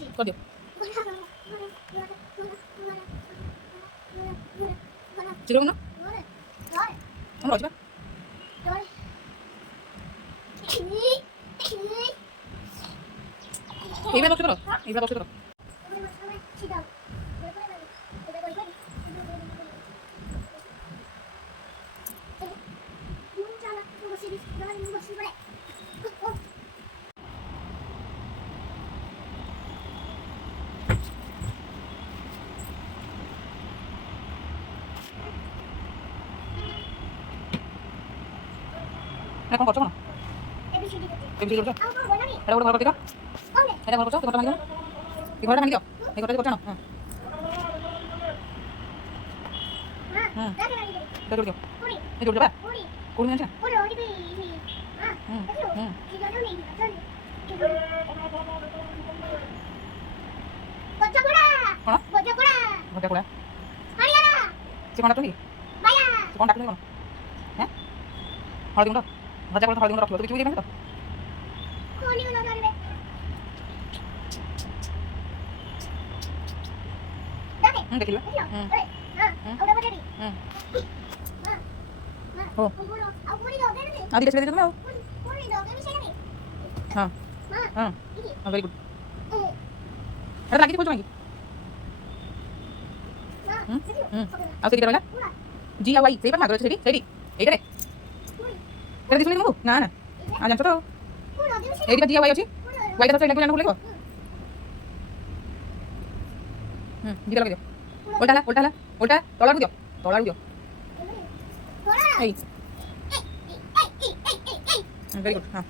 कर दियो चिरो ना हम रोज এইবার বসে করো এইবার বসে করো এখন করছো না এবিসি করছো এটা ওটা ভালো করে এটা ভালো করছো তোমারটা ভালো এই ঘরটা ভাঙি দাও এই ঘরটা করছো না হ্যাঁ এটা জোর দিও এই জোর দেবা কোন আছে ভজা পোড়া সে কোনটা তুমি সে কোনটা তুমি কোন হ্যাঁ হলদি গুঁড়ো ভজা পোড়া হলদি গুঁড়ো রাখলো তুমি চুই দিবে তো দেখিবে ও আদি ছেড়ে দিতে তুমি হ্যাঁ হ্যাঁ ভেরি গুড এটা লাগিয়ে বলছো নাকি ଆଉ ସେଠି ରହିଲା ଜି ଆଉ ୱାଇ ସେଇ ପାଠ ମାଗର ସେଠି ସେଇଠି ଏଇଟାରେ ଏଇଟା ଦିଶୁନି ତୁମକୁ ନା ନା ଜାଣିଛ ତ ଏଇଠି ବା ଜି ଆଉ ୱାଇ ଅଛି ୱାଇଟା ତ ଏଇଟାକୁ ଜାଣିବାକୁ ଜିଟା ଲଗେଇ ଦିଅ ଓଲଟା ହେଲା ଓଲଟା ତଳକୁ ଦିଅ ଏଇ ଭେରି ଗୁଡ୍ ହଁ